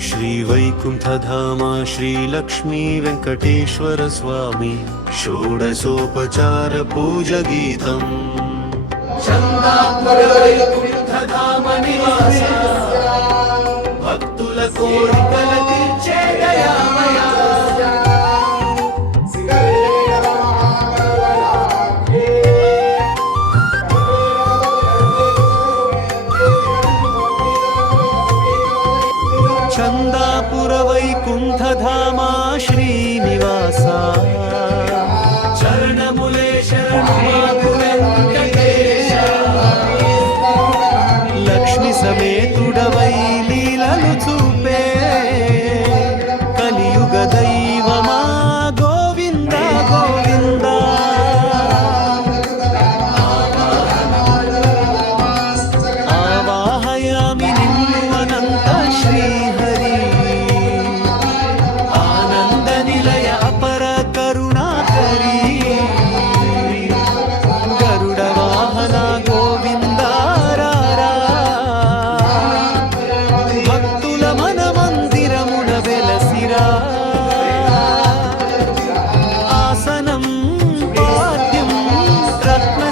श्रीवैकुण्ठधाम श्रीलक्ष्मी वेङ्कटेश्वर स्वामी षोडशोपचार पूजगीतम् चन्दापुरवैकुण्ठधाम निवास भक्तुल कोरिकल तीर्चे दयामया चंदापुर वैकुंठधाम श्रीनिवास चरणमुले शरणु वेंकटेश लक्ष्मी समेतुडवै लीलनु चूपे कलियुग दैवमा गोविंद गोविंद आवाहयामि निन्नु अनंत श्री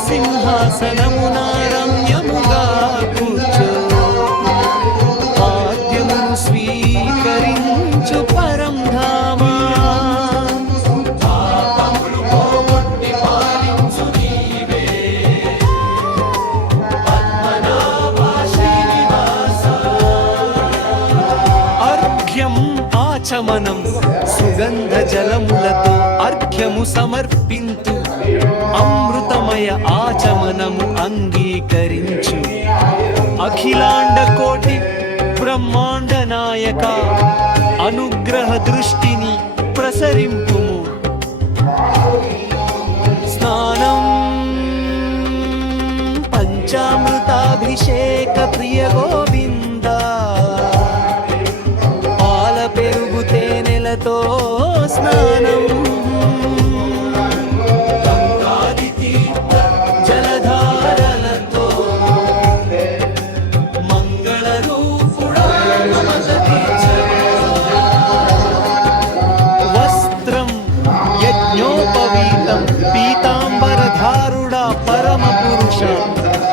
సింహాసనమున రమ్యముగా కూర్చో ఆద్యమును స్వీకరించు పరంధామా పాపములు పోగొట్టి పాలించు నీవే పద్మనాభ శ్రీనివాస అర్ఘ్యం ఆచమనం సుగంధ జలములతో అర్ఘ్యము సమర్పింతు అమృతమయ ఆచమనము అంగీకరించు అఖిలాండ కోటి బ్రహ్మాండ నాయక అనుగ్రహ దృష్టిని ప్రసరింపుము స్నానం పంచామృతాభిషేక ప్రియ గోవింద పాల పెరుగు తేనెలతో స్నానం పీతాంబరధారుడా పరమ పురుష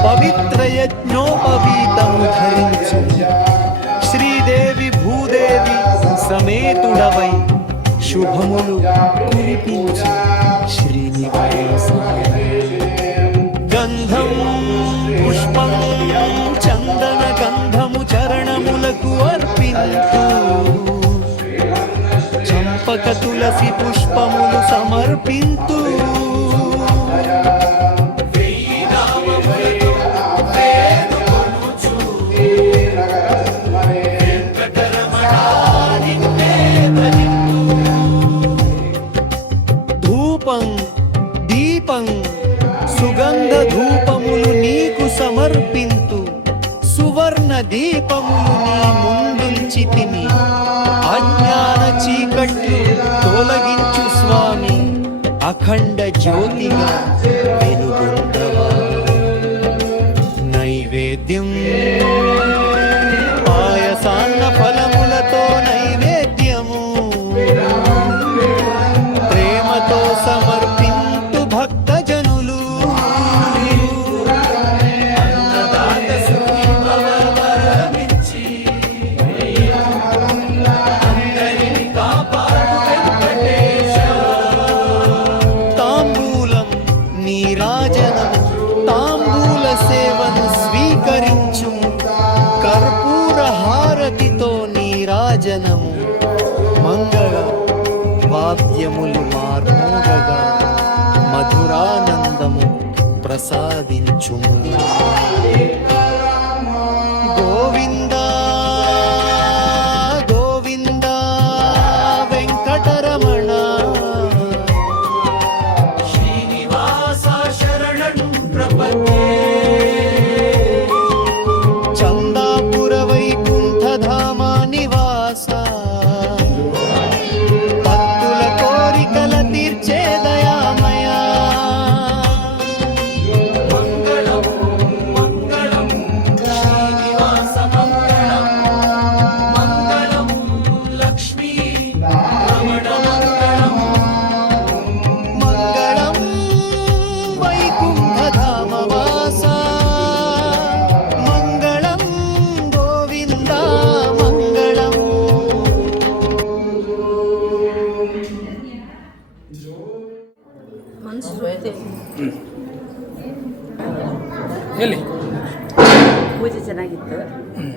పవిత్ర యజ్ఞోపవీతము ధరించు శ్రీదేవి భూదేవి సమేతుడవై శుభములు కురిపించు శ్రీనివాస గంధం పుష్పం చందన గంధము చరణములకు అర్పించు చంపక తులసి పుష్పములు సమర్పింతు ధూపం దీపం సుగంధ ధూపములు నీకు సమర్పింతు సువర్ణ దీపములు నీ ముందుంచి తిని అజ్ఞాన చీకట్లు తొలగించు స్వామి అఖండ జ్యోతిగా వెలుగొందవా నైవేద్యం పాయసాన్న ఫలములతో నైవేద్యము ప్రేమతో సమర్పింతు భక్తజనులు తాంబూల సేవను స్వీకరించు కర్పూర హారతితో నీరాజనము మంగళ వాద్యములు మార్మోగగా మధురానందము ప్రసాదించుము గోవింద గోవింద వెంకటరమణ చందాపుర వైకుంఠధామ నివాస భక్తుల కోరికల తీర్చే దయామయ మంగళం మంగళం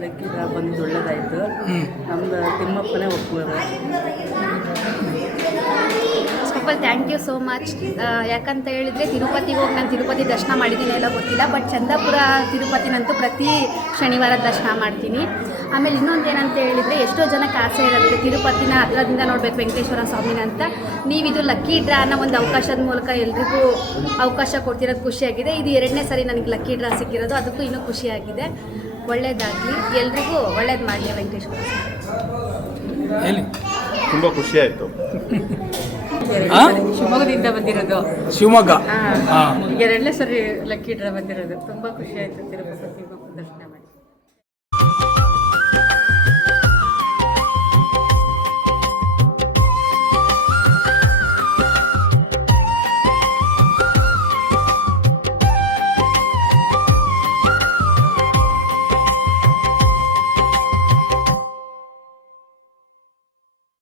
ಲಕ್ಕಿ ಡ್ರಾ ಬಂದು ಒಳ್ಳೇದಾಯಿತು. ನಮ್ದು ತಿಮ್ಮಪ್ಪನೇ ಒಪ್ಪಿದ್ರು. ಸ್ವಲ್ಪ ಥ್ಯಾಂಕ್ ಯು ಸೋ ಮಚ್. ಯಾಕಂತ ಹೇಳಿದರೆ ತಿರುಪತಿಗೆ ಹೋಗಿ ನಾನು ತಿರುಪತಿ ದರ್ಶನ ಮಾಡಿದ್ದೀನಿ ಎಲ್ಲ ಗೊತ್ತಿಲ್ಲ, ಬಟ್ ಚಂದಾಪುರ ತಿರುಪತಿನಂತೂ ಪ್ರತಿ ಶನಿವಾರ ದರ್ಶನ ಮಾಡ್ತೀನಿ. ಆಮೇಲೆ ಇನ್ನೊಂದು ಏನಂತ ಹೇಳಿದರೆ ಎಷ್ಟೋ ಜನಕ್ಕೆ ಆಸೆ ಇರುತ್ತೆ ತಿರುಪತಿನ ಹತ್ರದಿಂದ ನೋಡ್ಬೇಕು ವೆಂಕಟೇಶ್ವರ ಸ್ವಾಮಿನ ಅಂತ. ನೀವಿದು ಲಕ್ಕಿ ಡ್ರಾ ಅನ್ನೋ ಒಂದು ಅವಕಾಶದ ಮೂಲಕ ಎಲ್ರಿಗೂ ಅವಕಾಶ ಕೊಡ್ತಿರೋದು ಖುಷಿಯಾಗಿದೆ. ಇದು 2ನೇ ಸರಿ ನನಗೆ ಲಕ್ಕಿ ಡ್ರಾ ಸಿಕ್ಕಿರೋದು, ಅದಕ್ಕೂ ಇನ್ನೂ ಖುಷಿಯಾಗಿದೆ. ಒಳ್ಳೇದಾಗಲಿ, ಎಲ್ರಿಗೂ ಒಳ್ಳೇದು ಮಾಡಲಿ ವೆಂಕಟೇಶ್ವರ ಹೇಳಿ. ತುಂಬ ಖುಷಿಯಾಯಿತು. ಶಿವಮೊಗ್ಗದಿಂದ ಬಂದಿರೋದು. ಶಿವಮೊಗ್ಗ. ಈಗ 2ನೇ ಸರಿ ಲಕ್ಕಿ ಡ್ರಾ ಬಂದಿರೋದು. ತುಂಬ ಖುಷಿ ಆಯಿತು ತಿರುಪತಿ ದರ್ಶನ ಮಾಡಿ.